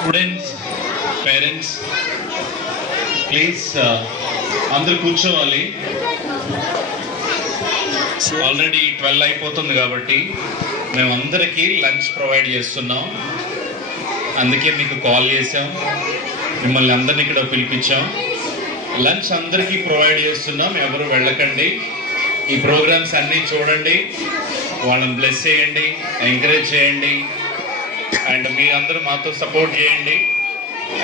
Students, parents, please అందరూ కూర్చోవాలి. Already 12 అయిపోతుంది కాబట్టి మేమందరికీ లంచ్ ప్రొవైడ్ చేస్తున్నాం. అందుకే మీకు కాల్ చేసాం, మిమ్మల్ని అందరినీ ఇక్కడ పిలిపించాం. లంచ్ అందరికీ ప్రొవైడ్ చేస్తున్నాం, ఎవరు వెళ్ళకండి. ఈ ప్రోగ్రామ్స్ అన్నీ చూడండి, వాళ్ళని బ్లెస్ చేయండి, ఎంకరేజ్ చేయండి, అండ్ మీ అందరూ మాతో సపోర్ట్ చేయండి.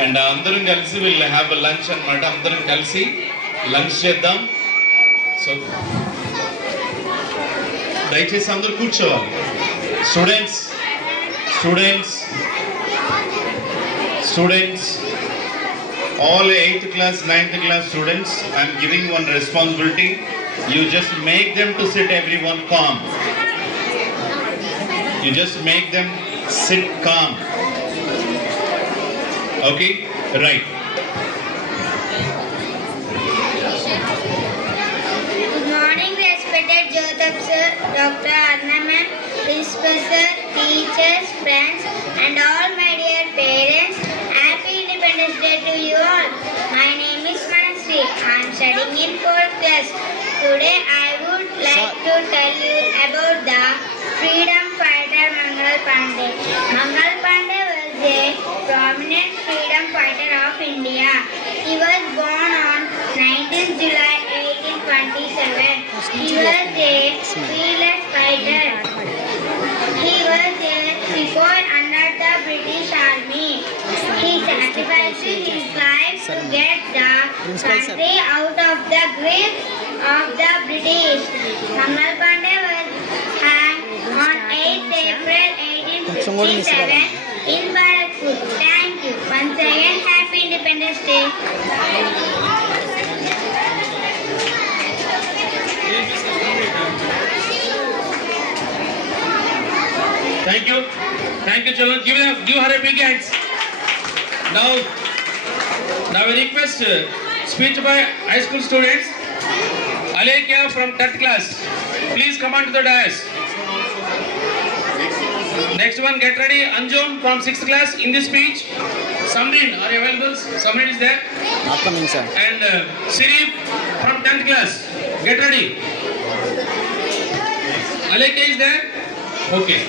అండ్ అందరం కలిసి విల్ హ్యావ్ ఎ లంచ్ అన్నమాట. అందరం కలిసి లంచ్ చేద్దాం. సో దయచేసి అందరూ కూర్చోవాలి. Students students students all 8th class 9th class students, I am giving one responsibility. You just make them to sit everyone calm. You just make them sit calm. Okay, right. Good morning, respected Jyothap sir, Dr. Arna ma'am, principal sir, teachers, friends, and all my dear parents. Happy Independence Day to you all. My name is Manasri. I am studying in 4th class. Today I would like to tell you about the freedom fighter Mangal Pandey. Mangal Pandey was a prominent freedom fighter of India. He was born on 19th July 1827. He was a fearless fighter. He was a sepoy under the British Army. He sacrificed his life to get the country out of the grip of the British. Mangal Pandey was hanged on 8th April 1857 in Barakpur. Thank you. Once again, Happy Independence Day. Thank you. Thank you, children. Give her a big hands. Now I request speech by high school students. Alekia from 3rd class. Please come on to the dais. Next one, get ready. Anjum from 6th class in this speech. Samrin, are you available? Samrin is there. Not coming, sir. And Sirif from 10th class. Get ready. Alekia is there. Okay.